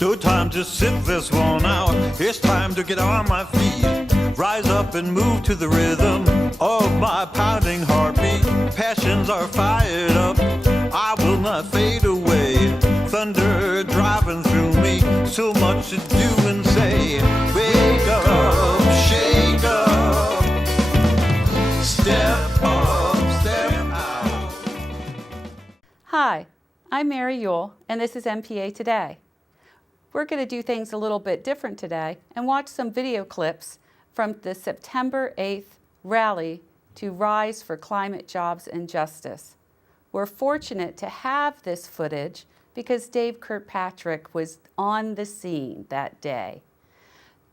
No time to sit this one out. It's time to get on my feet. Rise up and move to the rhythm of my pounding heartbeat. Passions are fired up. I will not fade away. Thunder driving through me. So much to do and say. Wake up, shake up. Step up, step out. Hi, I'm Mary Yule, and this is MPA Today. We're going to do things a little bit different today and watch some video clips from the September 8th rally to Rise for Climate, Jobs, and Justice. We're fortunate to have this footage because Dave Kirkpatrick was on the scene that day.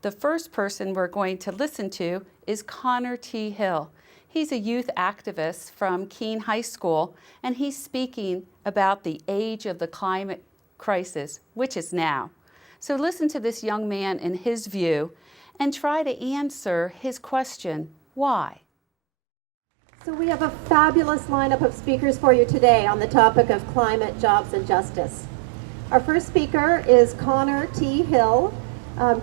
The first person we're going to listen to is Connor T. Hill. He's a youth activist from Keene High School, and he's speaking about the age of the climate crisis, which is now. So listen to this young man and his view and try to answer his question, why? So we have a fabulous lineup of speakers for you today on the topic of climate, jobs, and justice. Our first speaker is Connor T. Hill.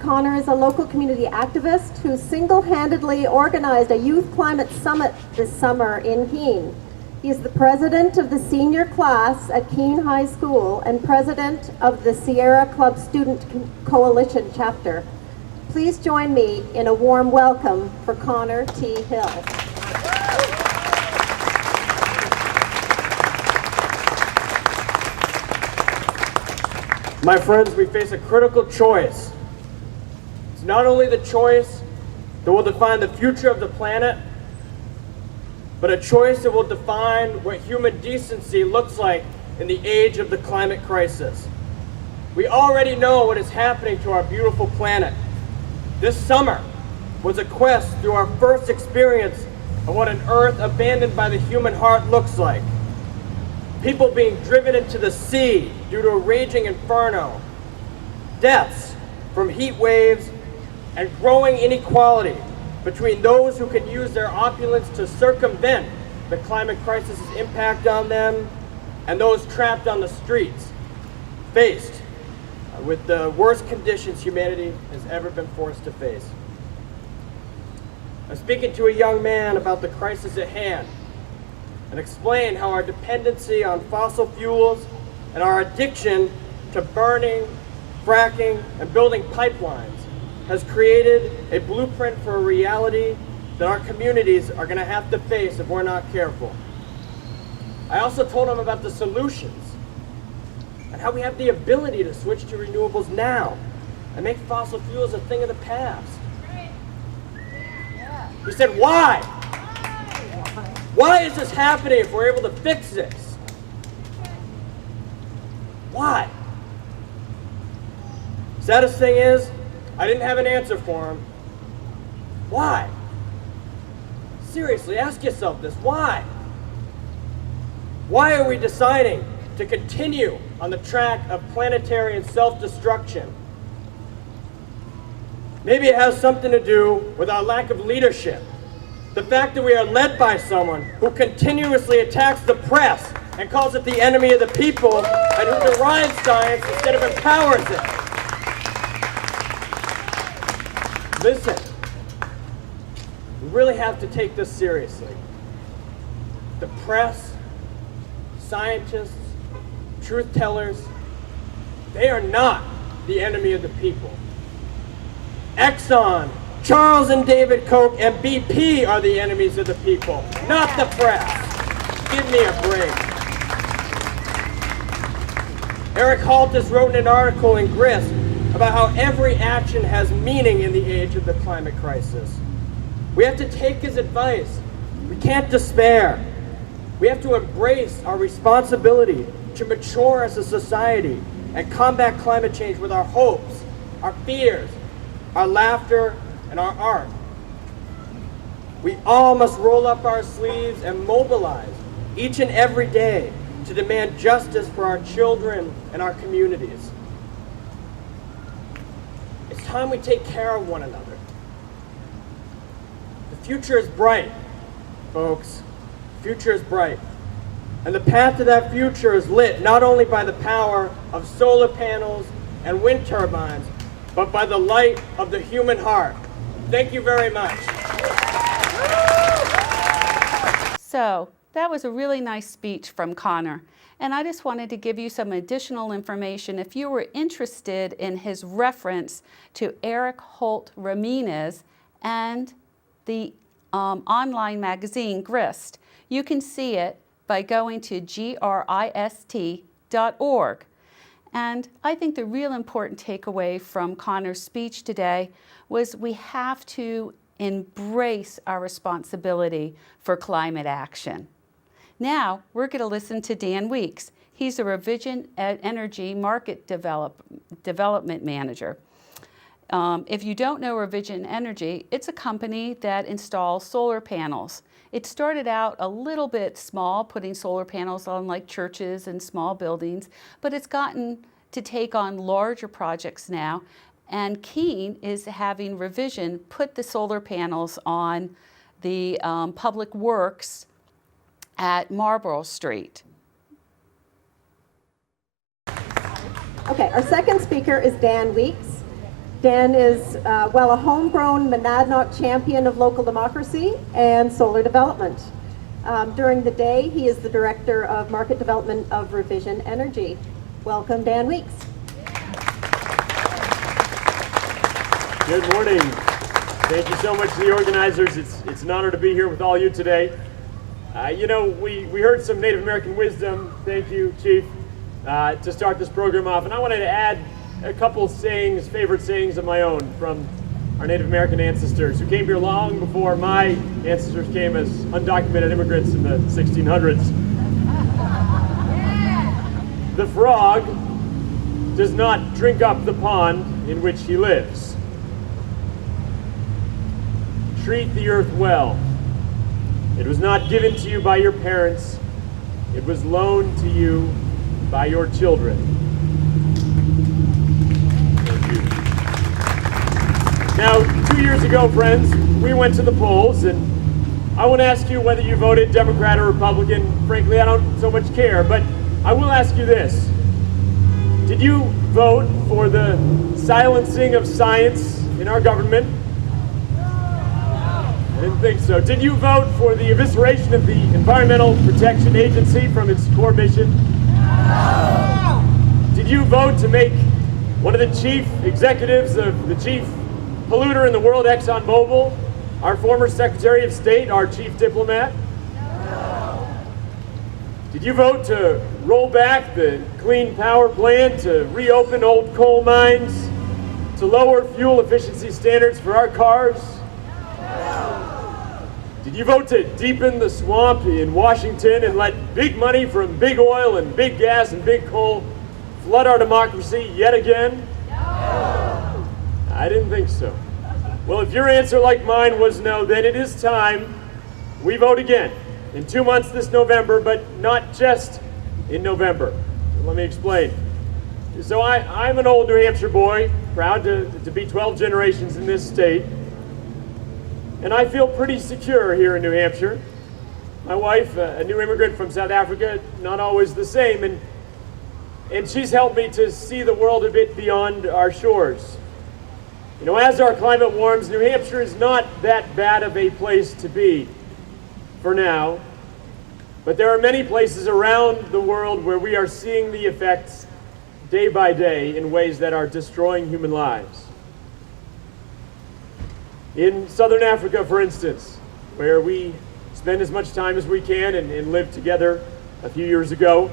Connor is a local community activist who single-handedly organized a youth climate summit this summer in Keene. He is the president of the senior class at Keene High School and president of the Sierra Club Student Coalition chapter. Please join me in a warm welcome for Connor T. Hill. My friends, we face a critical choice. It's not only the choice that will define the future of the planet, but a choice that will define what human decency looks like in the age of the climate crisis. We already know what is happening to our beautiful planet. This summer was a quest through our first experience of what an Earth abandoned by the human heart looks like. People being driven into the sea due to a raging inferno, deaths from heat waves, and growing inequality between those who can use their opulence to circumvent the climate crisis' impact on them and those trapped on the streets, faced with the worst conditions humanity has ever been forced to face. I'm speaking to a young man about the crisis at hand and explain how our dependency on fossil fuels and our addiction to burning, fracking, and building pipelines has created a blueprint for a reality that our communities are going to have to face if we're not careful. I also told him about the solutions and how we have the ability to switch to renewables now and make fossil fuels a thing of the past. He said, why? Why is this happening if we're able to fix this? Why? Saddest thing is, I didn't have an answer for him. Why? Seriously, ask yourself this. Why? Why are we deciding to continue on the track of planetary and self-destruction? Maybe it has something to do with our lack of leadership. The fact that we are led by someone who continuously attacks the press and calls it the enemy of the people and who derides science instead of empowers it. Listen, we really have to take this seriously. The press, scientists, truth tellers, they are not the enemy of the people. Exxon, Charles and David Koch, and BP are the enemies of the people, not the press. Give me a break. Eric Haltis wrote in an article in Grist about how every action has meaning in the age of the climate crisis. We have to take his advice. We can't despair. We have to embrace our responsibility to mature as a society and combat climate change with our hopes, our fears, our laughter, and our art. We all must roll up our sleeves and mobilize each and every day to demand justice for our children and our communities. It's time we take care of one another. The future is bright, folks. Future is bright. And the path to that future is lit not only by the power of solar panels and wind turbines, but by the light of the human heart. Thank you very much. So that was a really nice speech from Connor. And I just wanted to give you some additional information if you were interested in his reference to Eric Holt Ramirez and the online magazine Grist. You can see it by going to grist.org. And I think the real important takeaway from Connor's speech today was we have to embrace our responsibility for climate action. Now, we're going to listen to Dan Weeks. He's a Revision Energy Market Development Manager. If you don't know Revision Energy, it's a company that installs solar panels. It started out a little bit small, putting solar panels on like churches and small buildings, but it's gotten to take on larger projects now. And Keene is having Revision put the solar panels on the public works at Marlborough Street. Okay, our second speaker is Dan Weeks. Dan is, a homegrown Monadnock champion of local democracy and solar development. During the day, he is the Director of Market Development of Revision Energy. Welcome, Dan Weeks. Good morning. Thank you so much to the organizers. It's an honor to be here with all you today. We heard some Native American wisdom, thank you, Chief, to start this program off. And I wanted to add a couple sayings, favorite sayings of my own from our Native American ancestors who came here long before my ancestors came as undocumented immigrants in the 1600s. The frog does not drink up the pond in which he lives. Treat the earth well. It was not given to you by your parents. It was loaned to you by your children. Thank you. Now, 2 years ago, friends, we went to the polls, and I won't ask you whether you voted Democrat or Republican. Frankly, I don't so much care, but I will ask you this. Did you vote for the silencing of science in our government? I didn't think so. Did you vote for the evisceration of the Environmental Protection Agency from its core mission? No! Did you vote to make one of the chief executives of the chief polluter in the world, ExxonMobil, our former Secretary of State, our chief diplomat? No! Did you vote to roll back the Clean Power Plan, to reopen old coal mines, to lower fuel efficiency standards for our cars? Did you vote to deepen the swamp in Washington and let big money from big oil and big gas and big coal flood our democracy yet again? No. I didn't think so. Well, if your answer, like mine, was no, then it is time we vote again in 2 months this November, but not just in November. Let me explain. So I'm an old New Hampshire boy, proud to be 12 generations in this state. And I feel pretty secure here in New Hampshire. My wife, a new immigrant from South Africa, not always the same, and she's helped me to see the world a bit beyond our shores. You know, as our climate warms, New Hampshire is not that bad of a place to be for now, but there are many places around the world where we are seeing the effects day by day in ways that are destroying human lives. In Southern Africa, for instance, where we spend as much time as we can and live together a few years ago,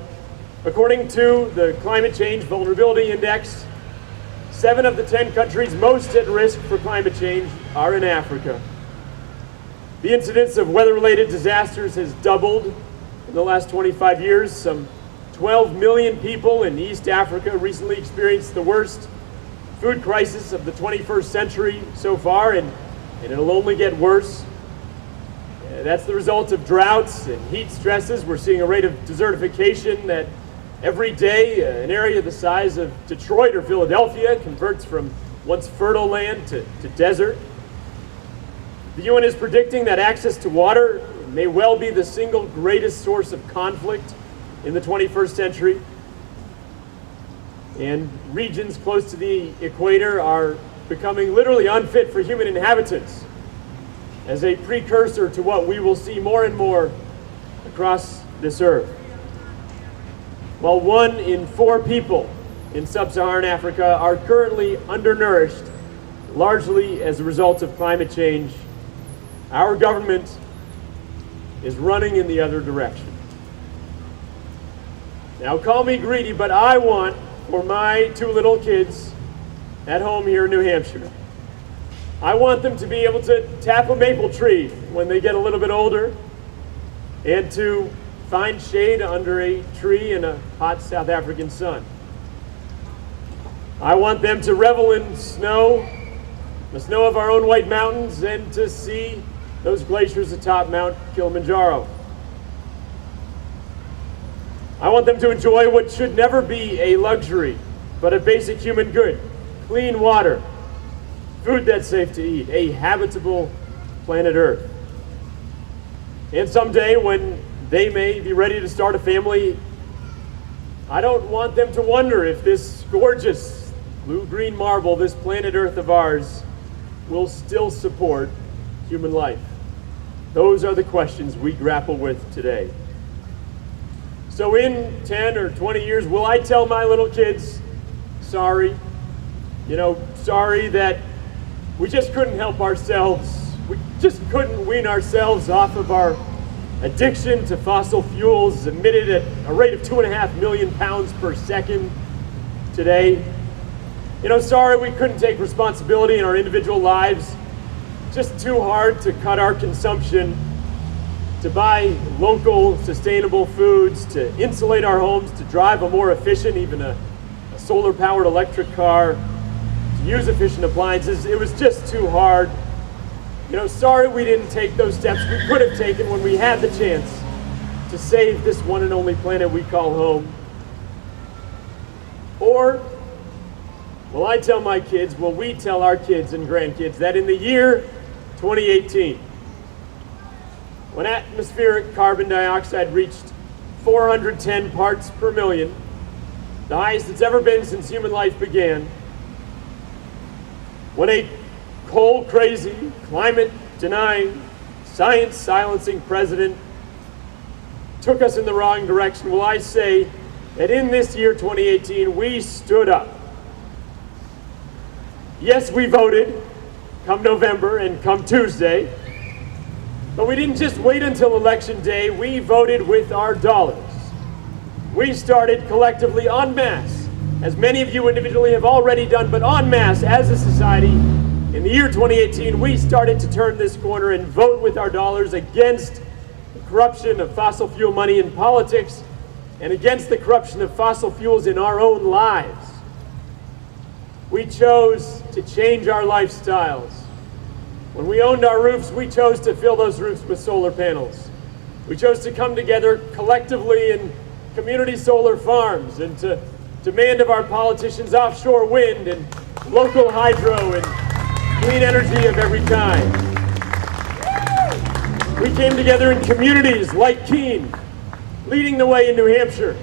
according to the Climate Change Vulnerability Index, 7 of the 10 countries most at risk for climate change are in Africa. The incidence of weather-related disasters has doubled in the last 25 years. Some 12 million people in East Africa recently experienced the worst food crisis of the 21st century so far, and it'll only get worse. That's the result of droughts and heat stresses. We're seeing a rate of desertification that every day an area the size of Detroit or Philadelphia converts from once fertile land to desert. The UN is predicting that access to water may well be the single greatest source of conflict in the 21st century. And regions close to the equator are becoming literally unfit for human inhabitants as a precursor to what we will see more and more across this earth. While 1 in 4 people in sub-Saharan Africa are currently undernourished, largely as a result of climate change, our government is running in the other direction. Now, call me greedy, but I want for my 2 little kids at home here in New Hampshire, I want them to be able to tap a maple tree when they get a little bit older and to find shade under a tree in a hot South African sun. I want them to revel in snow, the snow of our own White Mountains, and to see those glaciers atop Mount Kilimanjaro. I want them to enjoy what should never be a luxury, but a basic human good: clean water, food that's safe to eat, a habitable planet Earth. And someday, when they may be ready to start a family, I don't want them to wonder if this gorgeous blue-green marble, this planet Earth of ours, will still support human life. Those are the questions we grapple with today. So in 10 or 20 years, will I tell my little kids, sorry, sorry that we just couldn't help ourselves. We just couldn't wean ourselves off of our addiction to fossil fuels emitted at a rate of 2.5 million pounds per second today. Sorry we couldn't take responsibility in our individual lives. Just too hard to cut our consumption, to buy local, sustainable foods, to insulate our homes, to drive a more efficient, even a solar-powered electric car, to use efficient appliances. It was just too hard. Sorry we didn't take those steps we could have taken when we had the chance to save this one and only planet we call home. Or will I tell my kids, will we tell our kids and grandkids that in the year 2018, when atmospheric carbon dioxide reached 410 parts per million, the highest it's ever been since human life began, when a coal-crazy, climate-denying, science-silencing president took us in the wrong direction, will I say that in this year 2018, we stood up? Yes, we voted come November and come Tuesday, but we didn't just wait until Election Day. We voted with our dollars. We started collectively en masse, as many of you individually have already done, but en masse as a society. In the year 2018, we started to turn this corner and vote with our dollars against the corruption of fossil fuel money in politics and against the corruption of fossil fuels in our own lives. We chose to change our lifestyles. When we owned our roofs, we chose to fill those roofs with solar panels. We chose to come together collectively in community solar farms and to demand of our politicians offshore wind and local hydro and clean energy of every kind. We came together in communities like Keene, leading the way in New Hampshire,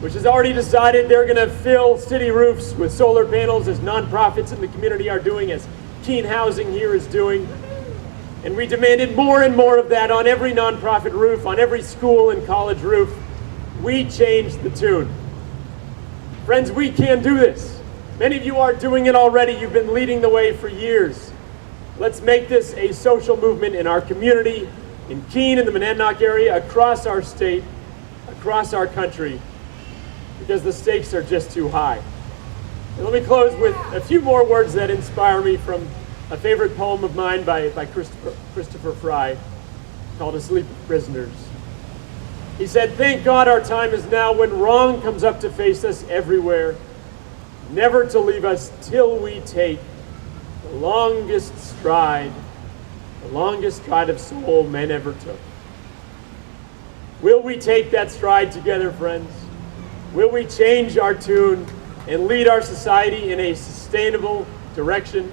which has already decided they're going to fill city roofs with solar panels, as nonprofits in the community are doing, as Keene Housing here is doing. And we demanded more and more of that on every nonprofit roof, on every school and college roof. We changed the tune. Friends, we can do this. Many of you are doing it already. You've been leading the way for years. Let's make this a social movement in our community, in Keene, in the Monadnock area, across our state, across our country, because the stakes are just too high. And let me close with a few more words that inspire me from a favorite poem of mine by Christopher Fry, called Asleep with Prisoners. He said, "Thank God our time is now, when wrong comes up to face us everywhere, never to leave us till we take the longest stride of soul men ever took." Will we take that stride together, friends? Will we change our tune and lead our society in a sustainable direction?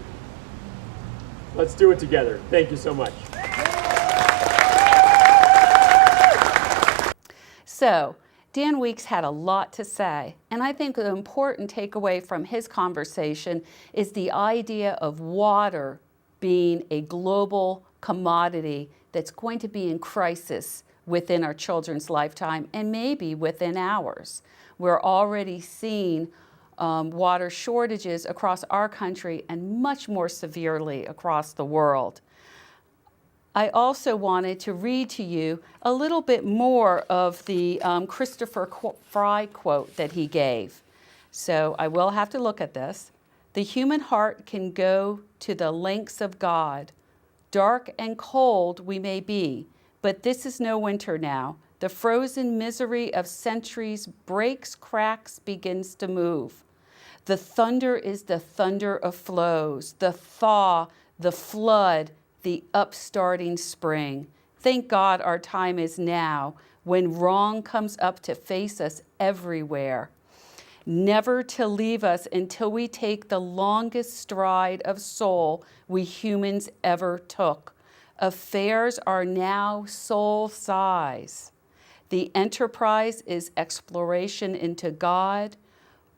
Let's do it together. Thank you so much. So, Dan Weeks had a lot to say, and I think the important takeaway from his conversation is the idea of water being a global commodity that's going to be in crisis within our children's lifetime and maybe within ours. We're already seeing water shortages across our country and much more severely across the world. I also wanted to read to you a little bit more of the Christopher Fry quote that he gave. So I will have to look at this. The human heart can go to the lengths of God. Dark and cold we may be, but this is no winter now. The frozen misery of centuries breaks, cracks, begins to move. The thunder is the thunder of flows, the thaw, the flood, the upstarting spring. Thank God our time is now, when wrong comes up to face us everywhere. Never to leave us until we take the longest stride of soul we humans ever took. Affairs are now soul size. The enterprise is exploration into God.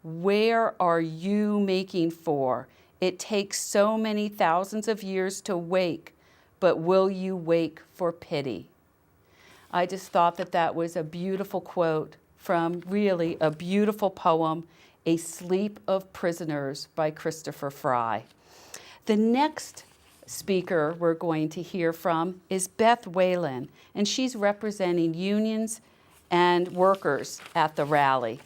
Where are you making for? It takes so many thousands of years to wake, but will you wake for pity? I just thought that that was a beautiful quote from really a beautiful poem, A Sleep of Prisoners by Christopher Fry. The next speaker we're going to hear from is Beth Whalen, and she's representing unions and workers at the rally.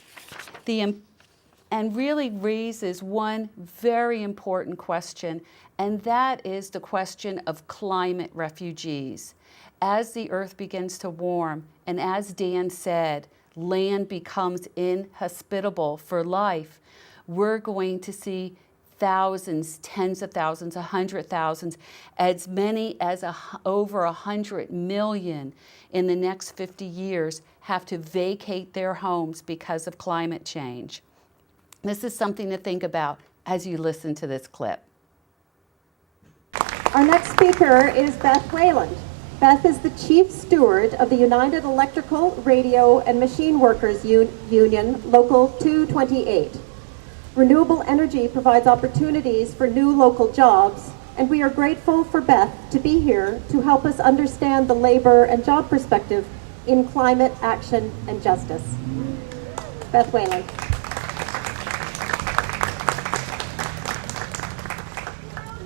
And really raises one very important question, and that is the question of climate refugees. As the earth begins to warm, and as Dan said, land becomes inhospitable for life, we're going to see thousands, tens of thousands, 100,000, as many as over 100 million in the next 50 years have to vacate their homes because of climate change. This is something to think about as you listen to this clip. Our next speaker is Beth Whalen. Beth is the Chief Steward of the United Electrical, Radio, and Machine Workers Union, Local 228. Renewable energy provides opportunities for new local jobs, and we are grateful for Beth to be here to help us understand the labor and job perspective in climate action and justice. Beth Whalen.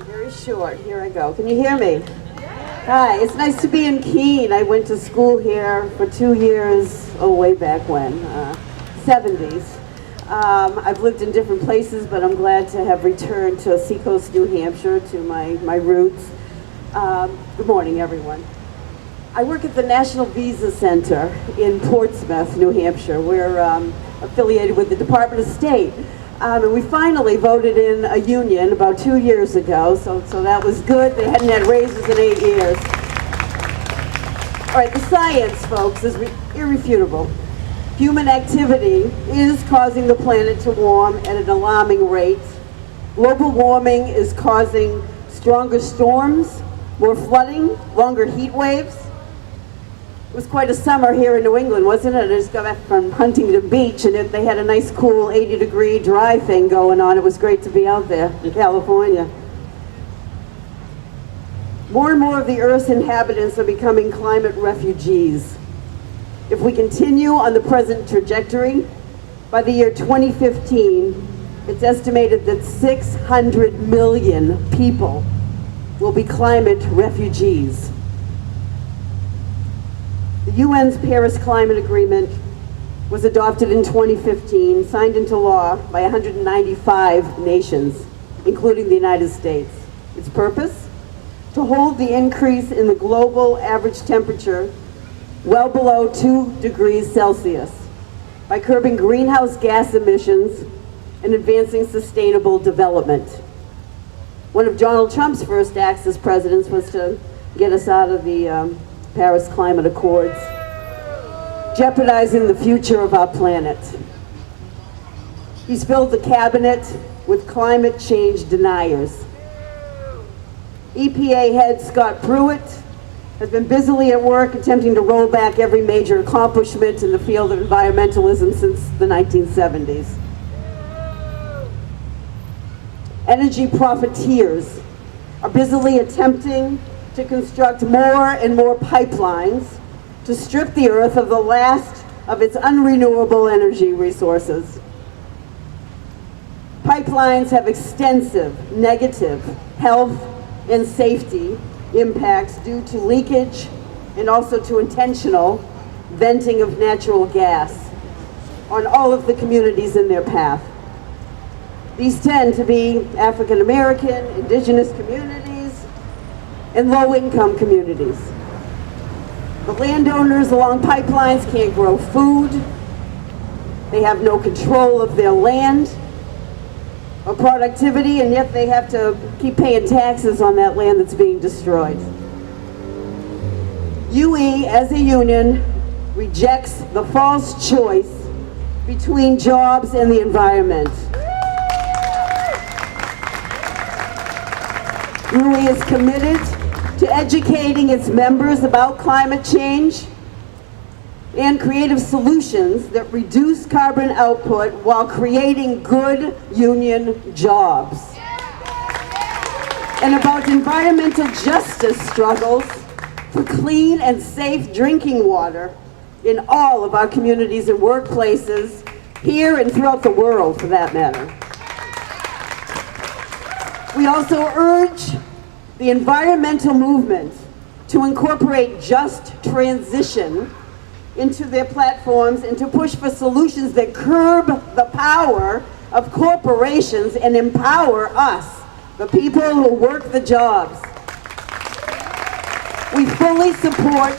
Very short. Here I go. Can you hear me? Hi, it's nice to be in Keene. I went to school here for 2 years, way back when, 70s. I've lived in different places, but I'm glad to have returned to Seacoast, New Hampshire, to my roots. Good morning, everyone. I work at the National Visa Center in Portsmouth, New Hampshire. We're affiliated with the Department of State. And we finally voted in a union about 2 years ago, so that was good. They hadn't had raises in 8 years. All right, the science, folks, is irrefutable. Human activity is causing the planet to warm at an alarming rate. Global warming is causing stronger storms, more flooding, longer heat waves. It was quite a summer here in New England, wasn't it? I just got back from Huntington Beach, and they had a nice, cool 80-degree dry thing going on. It was great to be out there in California. More and more of the Earth's inhabitants are becoming climate refugees. If we continue on the present trajectory, by the year 2015, it's estimated that 600 million people will be climate refugees. The UN's Paris Climate Agreement was adopted in 2015, signed into law by 195 nations, including the United States. Its purpose? To hold the increase in the global average temperature well below 2 degrees Celsius by curbing greenhouse gas emissions and advancing sustainable development. One of Donald Trump's first acts as president was to get us out of the Paris Climate Accords, jeopardizing the future of our planet. He's filled the cabinet with climate change deniers. EPA head Scott Pruitt has been busily at work attempting to roll back every major accomplishment in the field of environmentalism since the 1970s. Energy profiteers are busily attempting to construct more and more pipelines to strip the earth of the last of its unrenewable energy resources. Pipelines have extensive negative health and safety impacts due to leakage and also to intentional venting of natural gas on all of the communities in their path. These tend to be African American, indigenous communities, and low-income communities. The landowners along pipelines can't grow food. They have no control of their land or productivity, and yet they have to keep paying taxes on that land that's being destroyed. UE, as a union, rejects the false choice between jobs and the environment. UE is committed to educating its members about climate change and creative solutions that reduce carbon output while creating good union jobs. And about environmental justice struggles for clean and safe drinking water in all of our communities and workplaces, here and throughout the world for that matter. We also urge the environmental movement to incorporate just transition into their platforms and to push for solutions that curb the power of corporations and empower us, the people who work the jobs. We fully support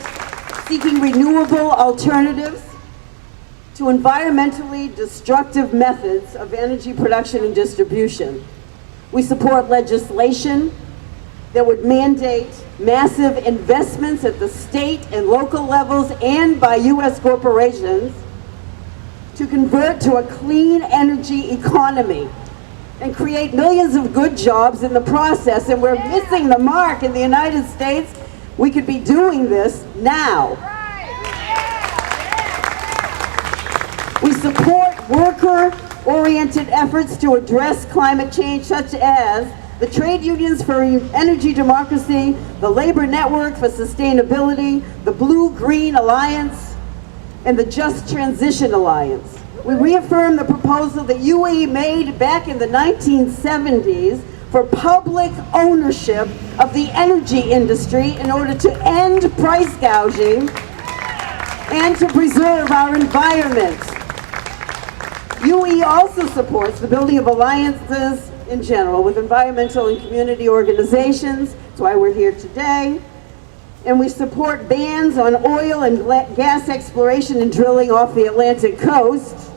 seeking renewable alternatives to environmentally destructive methods of energy production and distribution. We support legislation that would mandate massive investments at the state and local levels and by U.S. corporations to convert to a clean energy economy and create millions of good jobs in the process. And we're missing the mark in the United States. We could be doing this now. We support worker-oriented efforts to address climate change, such as the Trade Unions for Energy Democracy, the Labor Network for Sustainability, the Blue-Green Alliance, and the Just Transition Alliance. We reaffirm the proposal that UE made back in the 1970s for public ownership of the energy industry in order to end price gouging and to preserve our environment. UE also supports the building of alliances in general with environmental and community organizations. That's why we're here today. And we support bans on oil and gas exploration and drilling off the Atlantic coast.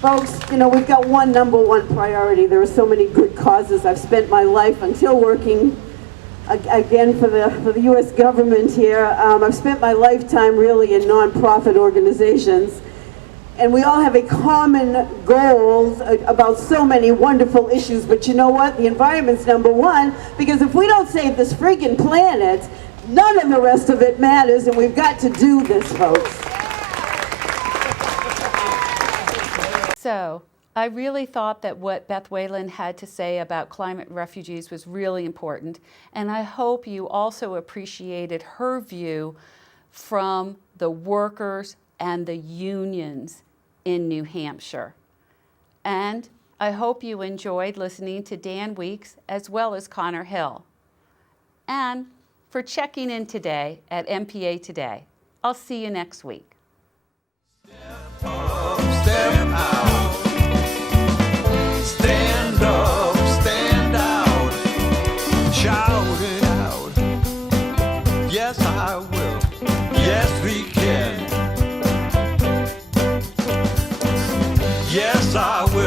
Folks, you know, we've got one number one priority. There are so many good causes. I've spent my life until working again for the U.S. government here. I've spent my lifetime really in nonprofit organizations. And we all have a common goal about so many wonderful issues, but you know what? The environment's number one, because if we don't save this freaking planet, none of the rest of it matters, and we've got to do this, folks. So, I really thought that what Beth Whalen had to say about climate refugees was really important, and I hope you also appreciated her view from the workers and the unions in New Hampshire. And I hope you enjoyed listening to Dan Weeks as well as Connor Hill. And for checking in today at MPA Today. I'll see you next week. Step out. Stand up, stand out. Shout it out. Yes, I will. Yes, we can. Yes, I will.